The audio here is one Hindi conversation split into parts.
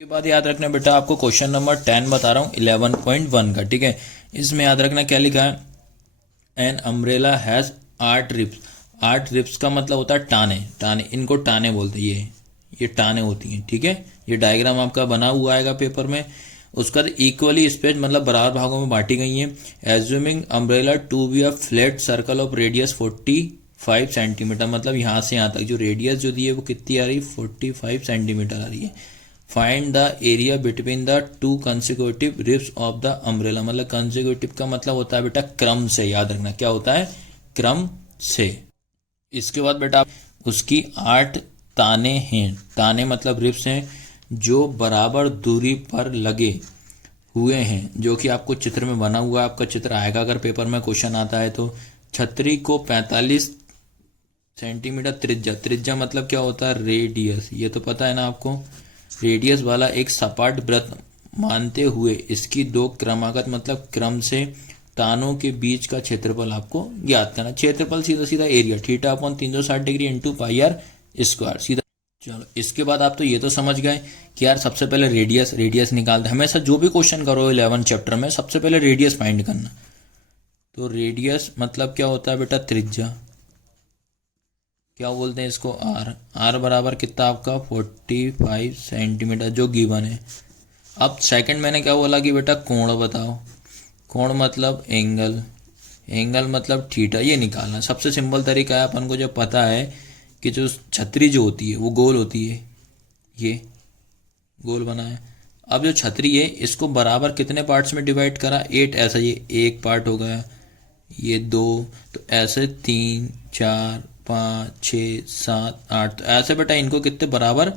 के बाद याद रखना बेटा, आपको क्वेश्चन नंबर 10 बता रहा हूँ 11.1 का। ठीक है, इसमें याद रखना क्या लिखा है, an umbrella has 8 ribs. 8 ribs का मतलब होता है टाने। टाने, इनको टाने बोलते हैं। ये टाने होती हैं। ठीक है, ये डायग्राम आपका बना हुआ आएगा पेपर में। उसका इक्वली स्पेस मतलब बराबर भागों में बांटी गई है। Assuming umbrella to be a flat circle of radius 45 centimetre, मतलब यहाँ से यहाँ तक जो रेडियस जो दी है वो कितनी आ रही है, 45 सेंटीमीटर आ रही है। Find the area between the two consecutive ribs of the umbrella, मतलब कंसेक्यूटिव का मतलब होता है बेटा क्रम से। याद रखना क्या होता है, क्रम से। इसके बाद बेटा उसकी 8 ताने हैं। ताने मतलब रिब्स हैं जो बराबर दूरी पर लगे हुए हैं, जो कि आपको चित्र में बना हुआ है। आपका चित्र आएगा अगर पेपर में क्वेश्चन आता है तो। छतरी को 45 सेंटीमीटर त्रिज्या, त्रिज्या मतलब क्या होता है, रेडियस, ये तो पता है ना आपको। रेडियस वाला एक सपाट वृत्त मानते हुए इसकी दो क्रमागत मतलब क्रम से तानों के बीच का क्षेत्रफल आपको ज्ञात करना। क्षेत्रफल सीधा सीधा area, theta upon 360 degree into pi r square, सीधा। चलो, इसके बाद आप तो ये तो समझ गए कि यार सबसे पहले रेडियस निकालते। हमेशा जो भी क्वेश्चन करो 11 चैप्टर में सबसे पहले रेडियस फाइंड करना। तो रेडियस मतलब क्या होता है बेटा, त्रिज्या। क्या बोलते हैं इसको, आर। आर बराबर कितना आपका 45 सेंटीमीटर जो गिवन है। अब सेकंड मैंने क्या बोला कि बेटा कोण बताओ। कोण मतलब एंगल, एंगल मतलब थीटा, ये निकालना। सबसे सिंपल तरीका है, अपन को जब पता है कि जो छतरी जो होती है वो गोल होती है, ये गोल बना है। अब जो छतरी है इसको बराबर कितने पार्ट्स में डिवाइड करा, 8। ऐसा ये एक पार्ट हो गया, ये 2, तो ऐसे 3 4 5 6 7 8, तो ऐसे बेटा इनको कितने बराबर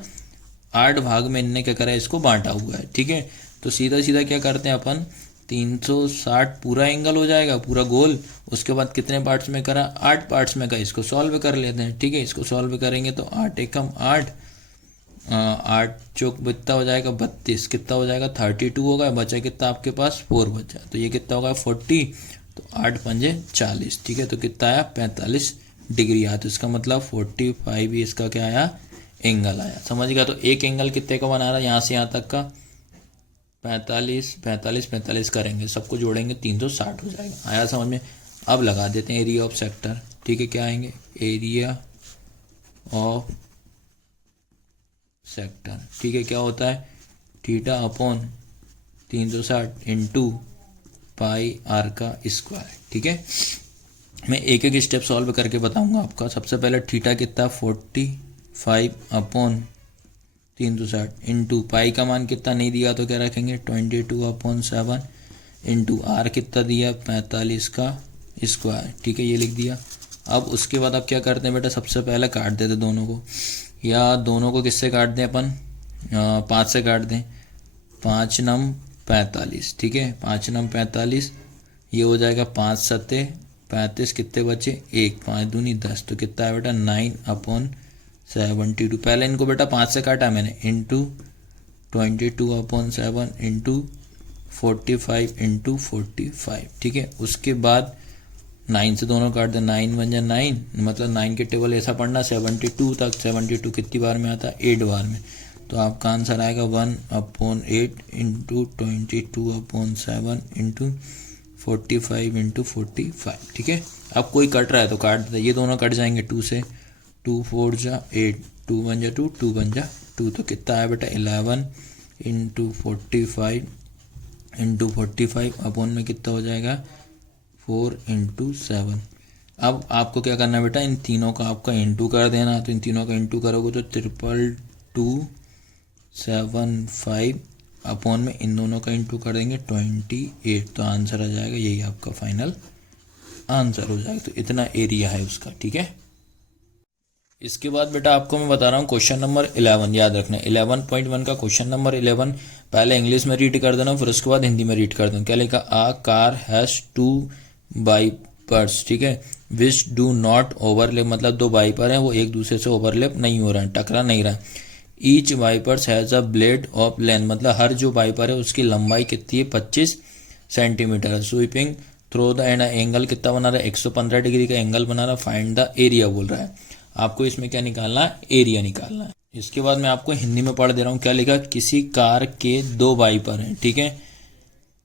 8 भाग में इनने क्या करा है, इसको बांटा हुआ है। ठीक है, तो सीधा सीधा क्या करते हैं अपन, 360 पूरा एंगल हो जाएगा, पूरा गोल। उसके बाद कितने पार्ट्स में करा, 8 पार्ट्स में का, इसको सॉल्व कर लेते हैं। ठीक है, इसको सॉल्व करेंगे तो 8 एकम 8, 8 चौक कितना हो जाएगा 32, कितना हो जाएगा 32 होगा। बचा कितना आपके पास 4 बचा, तो ये कितना होगा 40, तो 8 पंजे 40। ठीक है, तो कितना आया 45 डिग्री आया। तो इसका मतलब 45 ही इसका क्या आया, एंगल आया। समझ गया। तो एक एंगल कितने का बना रहा है, यहाँ से यहाँ तक का 45 45 45 करेंगे, सबको जोड़ेंगे 360 हो जाएगा। आया समझ में। अब लगा देते हैं एरिया ऑफ सेक्टर। ठीक है, क्या आएंगे, एरिया ऑफ सेक्टर। ठीक है, क्या होता है, theta upon 360 into pi r का स्क्वायर। ठीक है, मैं एक एक स्टेप सॉल्व करके बताऊंगा आपका। सबसे पहले थीटा कितना 45 अपॉन 360 इंटू पाई का मान कितना नहीं दिया तो क्या रखेंगे 22 अपॉन 7 इंटू आर कितना दिया 45 का स्क्वायर। ठीक है, ये लिख दिया। अब उसके बाद आप क्या करते हैं बेटा, सबसे पहले काट देते दोनों को, या दोनों को किससे काट दें अपन, 5 से काट दें। 5 नम 45। ठीक है, 5 नम 45, ये हो जाएगा 5 सत्ते 35, कितने बचे 1, 5 दूनी 10, तो कितना है बेटा 9 अपॉन 72। पहले इनको बेटा 5 से काटा मैंने, इंटू 22 अपॉन 7 इंटू 45 इंटू 45। ठीक है, उसके बाद 9 से दोनों काट दे, 9 बन जाए 9, मतलब 9 के टेबल ऐसा पढ़ना 72 तक। 72 कितनी बार में आता है, 8 बार में। तो आपका आंसर आएगा 1 upon 8 into 22 upon 7 into 45 into 45। ठीक है, अब कोई कट रहा है तो काट देता है, ये दोनों कट जाएंगे 2 से, 2 4 जा 8, 2 बन जा 2, 2 बन जा 2, तो कितना है बेटा 11 इंटू 45 इंटू 45 अपॉन में कितना हो जाएगा 4 इंटू 7। अब आपको क्या करना है बेटा, इन तीनों का आपका इंटू कर देना। तो इन तीनों का इंटू करोगे तो 22275 अपॉन में इन दोनों का इंटू कर देंगे 28, तो आंसर आ जाएगा, यही आपका फाइनल आंसर हो जाएगा। तो इतना एरिया है उसका। ठीक है, इसके बाद बेटा आपको मैं बता रहा हूँ क्वेश्चन नंबर 11। याद रखना 11.1 का क्वेश्चन नंबर 11 पहले इंग्लिश में रीड कर देना, फिर उसके बाद हिंदी में रीड कर देना। क्या लिखा, आ कार हैज 2 वाइपर्स। ठीक है, विच डू नॉट ओवरलेप, मतलब 2 वाइपर हैं वो एक दूसरे से ओवरलेप नहीं हो रहा है, टकरा नहीं रहा है। Each wipers has a blade of length, मतलब हर जो वाइपर है उसकी लंबाई कितनी है 25 centimetre. Sweeping through the end angle कितना बना रहा है 115 डिग्री का एंगल बना रहा है। फाइंड द एरिया बोल रहा है आपको, इसमें क्या निकालना है, एरिया निकालना है। इसके बाद मैं आपको हिंदी में पढ़ दे रहा हूँ। क्या लिखा, किसी कार के दो वाइपर हैं, ठीक है,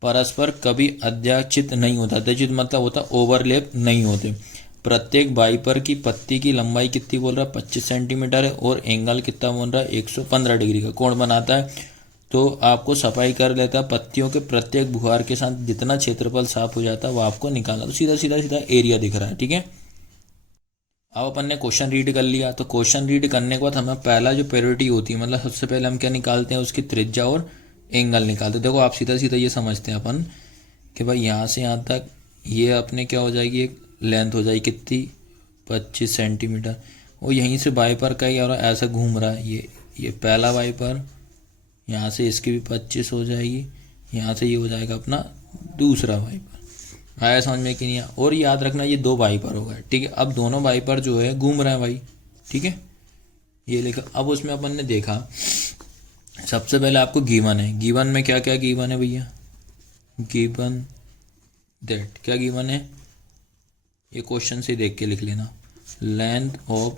परस्पर कभी अद्याचित नहीं होता। अद्याचित मतलब होता ओवरलैप नहीं होते। प्रत्येक वाइपर की पत्ती की लंबाई कितनी बोल रहा है, 25 सेंटीमीटर है, और एंगल कितना बोल रहा है, 115 डिग्री का कोण बनाता है। तो आपको सफाई कर लेता है पत्तियों के प्रत्येक बुखार के साथ जितना क्षेत्रफल साफ हो जाता है वो आपको निकालना। तो सीधा सीधा सीधा एरिया दिख रहा है, ठीक है। अब अपन ने क्वेश्चन रीड कर लिया, तो क्वेश्चन रीड करने के बाद हमें पहला जो प्रायोरिटी होती है, मतलब सबसे पहले हम क्या निकालते हैं, उसकी त्रिज्या और एंगल निकालते हैं। देखो आप सीधा सीधा ये समझते हैं अपन कि भाई यहाँ से यहाँ तक ये अपने क्या हो जाएगी, एक लेंथ हो जाएगी कितनी, 25 सेंटीमीटर। और यहीं से वाइपर का ही और ऐसा घूम रहा है, ये पहला वाइपर, यहाँ से इसकी भी 25 हो जाएगी, यहाँ से ये हो जाएगा अपना दूसरा वाइपर। आया समझ में कि नहीं आया। और याद रखना ये दो वाइपर हो गए, ठीक है। अब दोनों वाइपर जो है घूम रहे हैं भाई, ठीक है, ये लिखा। अब उसमें अपन ने देखा सबसे पहले आपको गिवन है, गिवन में क्या क्या गिवन है भैया, गिवन दैट, क्या गिवन है, ये क्वेश्चन से देख के लिख लेना, लेंथ ऑफ,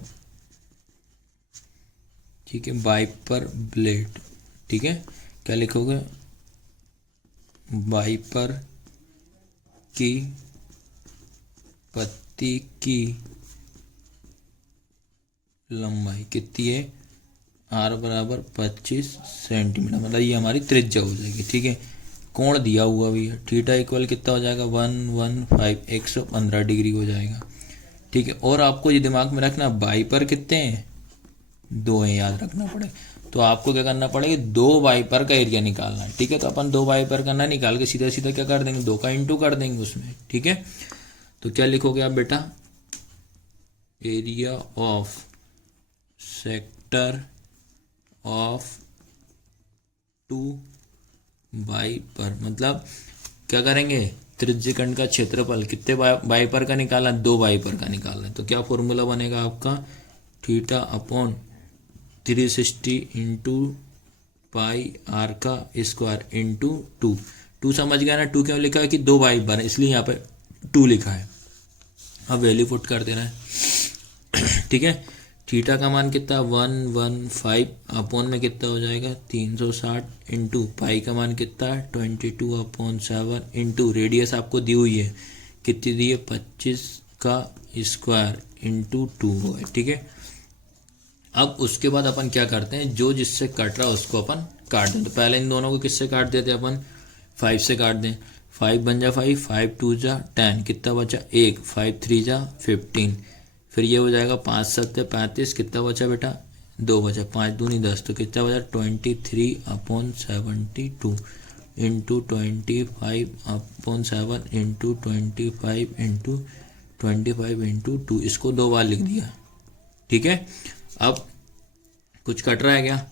ठीक है, वाइपर ब्लेड, ठीक है, क्या लिखोगे, वाइपर की पत्ती की लंबाई कितनी है, आर बराबर 25 सेंटीमीटर, मतलब ये हमारी त्रिज्या हो जाएगी, ठीक है। कोण दिया हुआ भी है, थीटा इक्वल कितना हो जाएगा, 115, 115 डिग्री हो जाएगा, ठीक है। और आपको ये दिमाग में रखना, वाइपर कितने हैं, दो हैं, याद रखना पड़ेगा। तो आपको क्या करना पड़ेगा, दो वाइपर का एरिया निकालना है, ठीक है। तो अपन दो वाइपर का ना निकाल के सीधा सीधा क्या कर देंगे, दो का इंटू कर देंगे उसमें, ठीक है। तो क्या लिखोगे आप बेटा, area of sector of two wiper, मतलब क्या करेंगे, त्रिज्यखंड का क्षेत्रफल कितने वाइपर का निकालना, दो वाइपर का निकालना है। तो क्या फॉर्मूला बनेगा आपका, theta upon 360 into pi r का स्क्वायर इंटू 2 समझ गया ना। 2 क्यों लिखा है कि दो वाइपर है, इसलिए यहाँ पे 2 लिखा है। अब वैल्यू पुट कर देना है, ठीक है। थीटा का मान कितना, 115 अपॉन में कितना हो जाएगा, 360 इंटू पाई का मान कितना, 22/7 इंटू रेडियस आपको दी हुई है, कितनी दी है, 25 का स्क्वायर इंटू 2 है, ठीक है। अब उसके बाद अपन क्या करते हैं, जो जिससे कट रहा है उसको अपन काट दें। तो पहले इन दोनों को किससे काट देते हैं अपन, 5 से काट दें। 5 बन जा 5, 5 2 जा 10, कितना बचा 1, 5 3 जा 15, फिर ये हो जाएगा 5 7 35, कितना बचा बेटा 2 बचा, 5 दूनी 10, तो कितना बचा 23/72 इंटू 25/7 इंटू 25 इंटू 2, इसको 2 बार लिख दिया, ठीक है। अब कुछ कट रहा है क्या,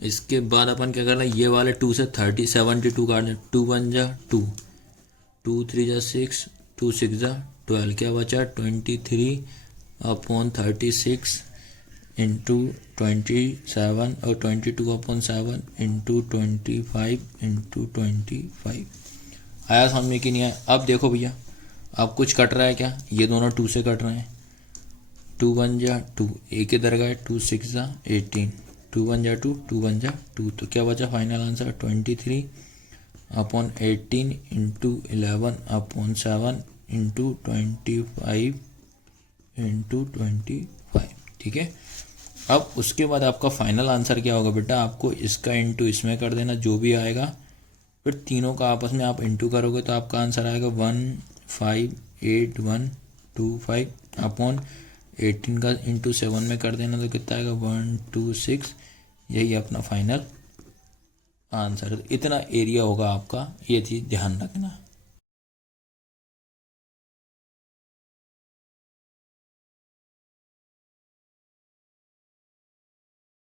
इसके बाद अपन क्या करना है, ये वाले 2 से 72 काट दें, 2 बन जा 2, 2 3 जा 6, 2 6 जा 12, क्या बचा 23/36 इंटू 27 और 22/7 इंटू 25 इंटू 25। आया समझ में कि नहीं आया। अब देखो भैया, अब कुछ कट रहा है क्या, ये दोनों 2 से कट रहे हैं, 2 बन जा 2, एक इधर गए, 2 6 जा 18, 2 बन जा 2, 2 बन जा 2, तो क्या बचा final answer 23/18 into 11/7 into 25 into 25, ठीक है। अब उसके बाद आपका फाइनल आंसर क्या होगा बेटा, आपको इसका इंटू इसमें कर देना, जो भी आएगा, फिर तीनों का आपस में आप इंटू करोगे तो आपका आंसर आएगा 158,125 अपॉन 18 का इंटू 7 में कर देना, तो कितना आएगा 126, यही अपना फाइनल आंसर। इतना एरिया होगा आपका, ये चीज़ ध्यान रखना।